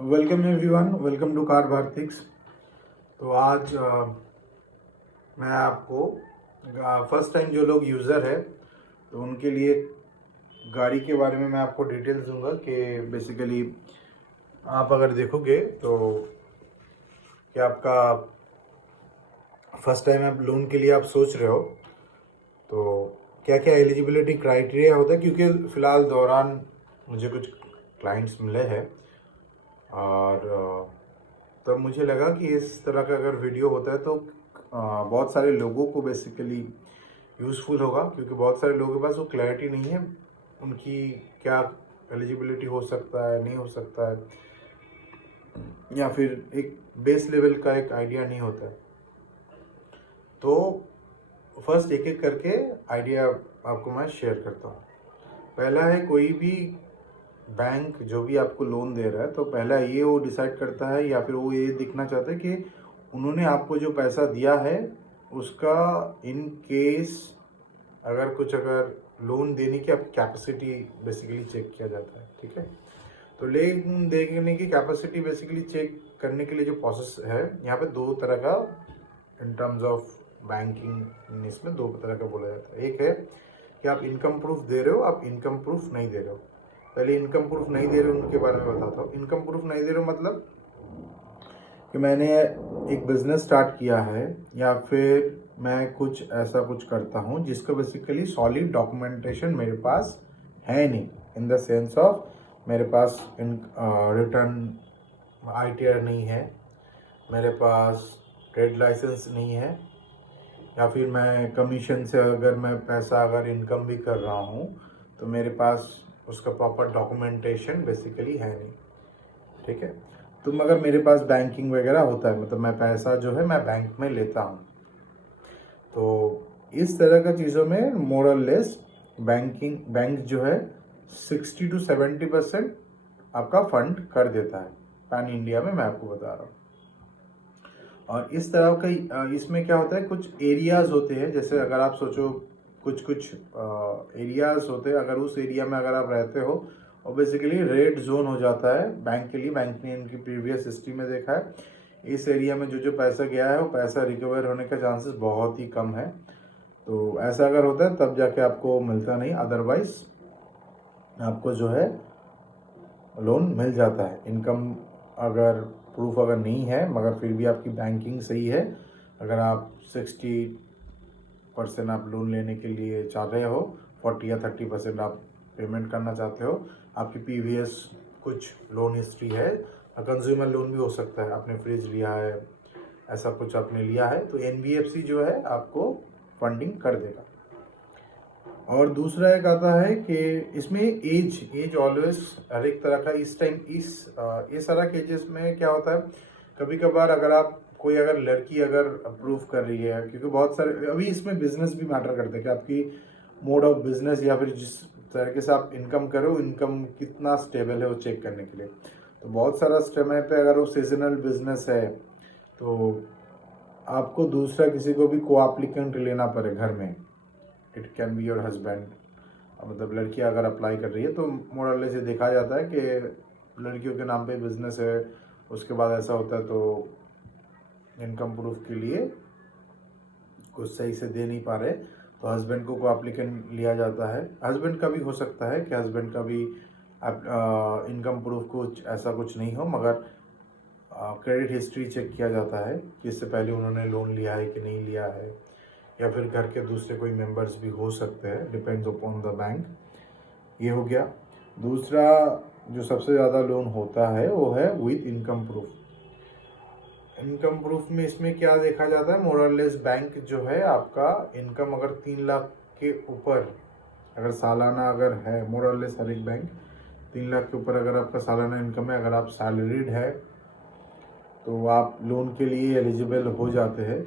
Welcome everyone, welcome to car Bharatics. तो आज मैं आपको फर्स्ट टाइम जो लोग यूज़र है तो उनके लिए गाड़ी के बारे में मैं आपको डिटेल्स दूंगा कि बेसिकली आप अगर देखोगे तो कि आपका फर्स्ट टाइम आप लोन के लिए आप सोच रहे हो तो क्या क्या एलिजिबिलिटी क्राइटेरिया होता है, क्योंकि फ़िलहाल दौरान मुझे कुछ क्लाइंट्स मिले हैं और तब मुझे लगा कि इस तरह का अगर वीडियो होता है तो बहुत सारे लोगों को बेसिकली यूज़फुल होगा, क्योंकि बहुत सारे लोगों के पास वो क्लैरिटी नहीं है उनकी क्या एलिजिबिलिटी हो सकता है, नहीं हो सकता है, या फिर एक बेस लेवल का एक आइडिया नहीं होता है। तो फर्स्ट एक एक करके आइडिया आपको मैं शेयर करता हूँ। पहला है, कोई भी बैंक जो भी आपको लोन दे रहा है तो पहला ये वो डिसाइड करता है या फिर वो ये देखना चाहता है कि उन्होंने आपको जो पैसा दिया है उसका इन केस अगर लोन देने की आपकी कैपेसिटी बेसिकली चेक किया जाता है। ठीक है, तो लोन देने की कैपेसिटी बेसिकली चेक करने के लिए जो प्रोसेस है यहाँ पे दो तरह का इन टर्म्स ऑफ बैंकिंग इसमें दो तरह का बोला जाता है। एक है कि आप इनकम प्रूफ दे रहे हो, आप इनकम प्रूफ नहीं दे रहे हो। पहले इनकम प्रूफ नहीं दे रहे हो उनके बारे में बताता हूँ। इनकम प्रूफ नहीं दे रहे हो मतलब कि मैंने एक बिजनेस स्टार्ट किया है या फिर मैं कुछ ऐसा कुछ करता हूँ जिसका बेसिकली सॉलिड डॉक्यूमेंटेशन मेरे पास है नहीं, इन द सेंस ऑफ मेरे पास इन रिटर्न ITR नहीं है, मेरे पास ट्रेड लाइसेंस नहीं है, या फिर मैं कमीशन से अगर मैं पैसा अगर इनकम भी कर रहा हूँ तो मेरे पास उसका प्रॉपर डॉक्यूमेंटेशन बेसिकली है नहीं। ठीक है, तुम अगर मेरे पास बैंकिंग वगैरह होता है, मतलब मैं पैसा जो है मैं बैंक में लेता हूँ, तो इस तरह का चीज़ों में मोरलेस बैंक जो है 60 to 70% आपका फंड कर देता है पैन इंडिया में, मैं आपको बता रहा हूँ। और इस तरह का इसमें क्या होता है, कुछ एरियाज़ होते हैं, जैसे अगर आप सोचो कुछ कुछ एरियाज़ होते हैं, अगर उस एरिया में अगर आप रहते हो और बेसिकली रेड जोन हो जाता है बैंक के लिए। बैंक ने इनकी प्रीवियस हिस्ट्री में देखा है इस एरिया में जो जो पैसा गया है वो पैसा रिकवर होने का चांसेस बहुत ही कम है। तो ऐसा अगर होता है तब जाके आपको मिलता नहीं, अदरवाइज आपको जो है लोन मिल जाता है। इनकम अगर प्रूफ अगर नहीं है मगर फिर भी आपकी बैंकिंग सही है, अगर आप 60% आप लोन लेने के लिए चाह रहे हो, 40 या 30% आप पेमेंट करना चाहते हो, आपकी प्रीवियस कुछ लोन हिस्ट्री है, कंज्यूमर लोन भी हो सकता है, आपने फ्रिज लिया है, ऐसा कुछ आपने लिया है, तो NBFC जो है आपको फंडिंग कर देगा। और दूसरा एक आता है कि इसमें एज ऑलवेज हर एक तरह का इस टाइम ये सारा केजेस में क्या होता है, कभी कभार अगर आप कोई अगर लड़की अगर अप्रूव कर रही है, क्योंकि बहुत सारे अभी इसमें बिजनेस भी मैटर करते हैं कि आपकी मोड ऑफ बिजनेस या फिर जिस तरीके से आप इनकम करो, इनकम कितना स्टेबल है वो चेक करने के लिए। तो बहुत सारा समय पे अगर वो सीजनल बिजनेस है तो आपको दूसरा किसी को भी को एप्लीकेंट लेना पड़े घर में, it can be your husband. मतलब लड़कियां अगर अप्लाई कर रही है तो मोरल से देखा जाता है कि लड़कियों के नाम पे बिजनेस है, उसके बाद ऐसा होता है तो इनकम प्रूफ के लिए कुछ सही से दे नहीं पा रहे तो हस्बैंड को एप्लीकेंट लिया जाता है। हस्बैंड का भी हो सकता है कि हस्बैंड का भी इनकम प्रूफ कुछ ऐसा कुछ नहीं हो, मगर क्रेडिट हिस्ट्री चेक किया जाता है कि इससे पहले उन्होंने लोन लिया है कि नहीं लिया है, या फिर घर के दूसरे कोई मेंबर्स भी हो सकते हैं, डिपेंड्स अपॉन द बैंक। ये हो गया। दूसरा जो सबसे ज़्यादा लोन होता है वो है with income proof. Income proof में इसमें क्या देखा जाता है, मोरलेस बैंक जो है आपका इनकम अगर 3 लाख के ऊपर अगर सालाना अगर है, मोरलेस हर एक बैंक 3 लाख के ऊपर अगर आपका सालाना इनकम है, अगर आप सैलरीड है तो आप लोन के लिए एलिजिबल हो जाते हैं।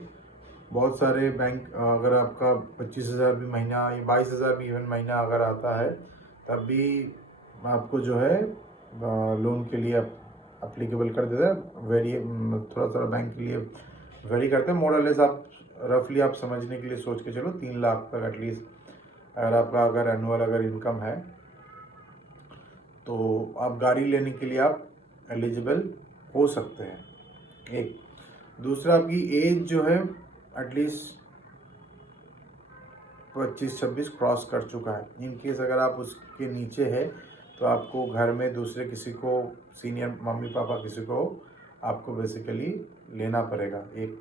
बहुत सारे बैंक अगर आपका 25,000 भी महीना या 22,000 भी इवन महीना अगर आता है तब भी आपको जो है लोन के लिए अप्लीकेबल कर देता है। थोड़ा थोड़ा बैंक के लिए वेरी करते हैं। मोरलेस आप रफली आप समझने के लिए सोच के चलो 3 लाख तक एटलीस्ट अगर आपका अगर एनुअल अगर इनकम है तो आप गाड़ी लेने के लिए आप एलिजिबल हो सकते हैं। एक दूसरा, आपकी एज जो है एटलीस्ट 25-26 क्रॉस कर चुका है। इन केस अगर आप उसके नीचे है तो आपको घर में दूसरे किसी को, सीनियर मम्मी पापा किसी को आपको बेसिकली लेना पड़ेगा। एक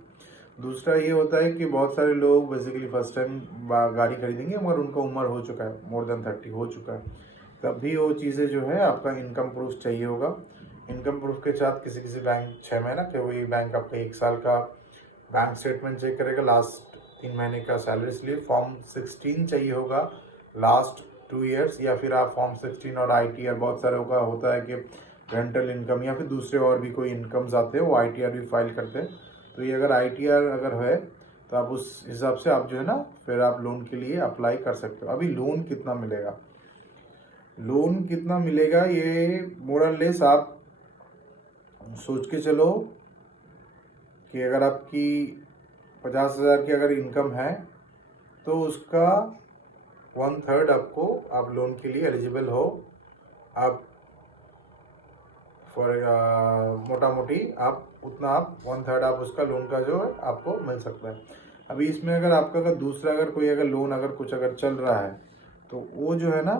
दूसरा ये होता है कि बहुत सारे लोग बेसिकली फर्स्ट टाइम गाड़ी खरीदेंगे मगर उनका उम्र हो चुका है, मोर देन 30 हो चुका है, तब भी वो चीज़ें जो है आपका इनकम प्रूफ चाहिए होगा। इनकम प्रूफ के साथ किसी किसी बैंक 6 महीना, कोई बैंक आपका 1 साल का बैंक स्टेटमेंट चेक करेगा, लास्ट 3 महीने का सैलरी स्लिप, फॉर्म 16 चाहिए होगा लास्ट 2 ईयर्स, या फिर आप फॉर्म 16 और ITR, बहुत सारे का होता है कि रेंटल इनकम या फिर दूसरे और भी कोई इनकम्स आते हैं वो ITR भी फाइल करते हैं। तो ये अगर ITR अगर है तो आप उस हिसाब से आप जो है ना फिर आप लोन के लिए अप्लाई कर सकते हो। अभी लोन कितना मिलेगा, लोन कितना मिलेगा ये मोर एंड लेस आप सोच के चलो कि अगर आपकी 50,000 की अगर इनकम है तो उसका 1/3 आपको, आप लोन के लिए एलिजिबल हो। आप फॉर मोटा मोटी आप उतना, आप 1/3 आप उसका लोन का जो है आपको मिल सकता है। अभी इसमें अगर आपका अगर दूसरा अगर कोई अगर लोन अगर कुछ अगर चल रहा है तो वो जो है ना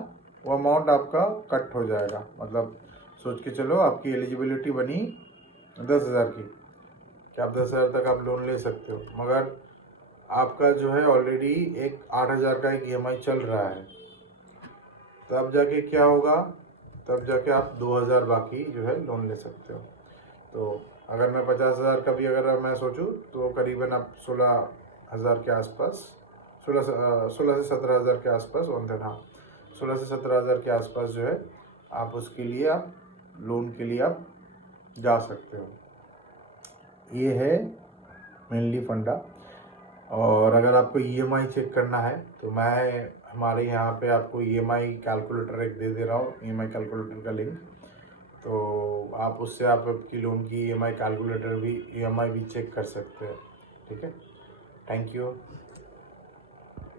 वो अमाउंट आपका कट हो जाएगा। मतलब सोच के चलो आपकी एलिजिबिलिटी बनी 10,000 की, कि आप 10,000 तक आप लोन ले सकते हो, मगर आपका जो है ऑलरेडी एक 8,000 का एक EMI चल रहा है, तब जाके क्या होगा, तब जाके आप 2,000 बाकी जो है लोन ले सकते हो। तो अगर मैं 50,000 का भी अगर मैं सोचूं तो करीबन आप 16,000 के आसपास, 16 से 17,000 के आसपास, हाँ 16 से 17,000 के आसपास जो है आप उसके लिए आप लोन के लिए आप जा सकते हो। ये है मेनली फंडा। और अगर आपको EMI चेक करना है तो मैं हमारे यहाँ पे आपको EMI कैलकुलेटर एक दे दे रहा हूँ, EMI कैलकुलेटर का लिंक, तो आप उससे आप आपकी लोन की EMI कैलकुलेटर भी, EMI भी चेक कर सकते हैं। ठीक है, थैंक यू।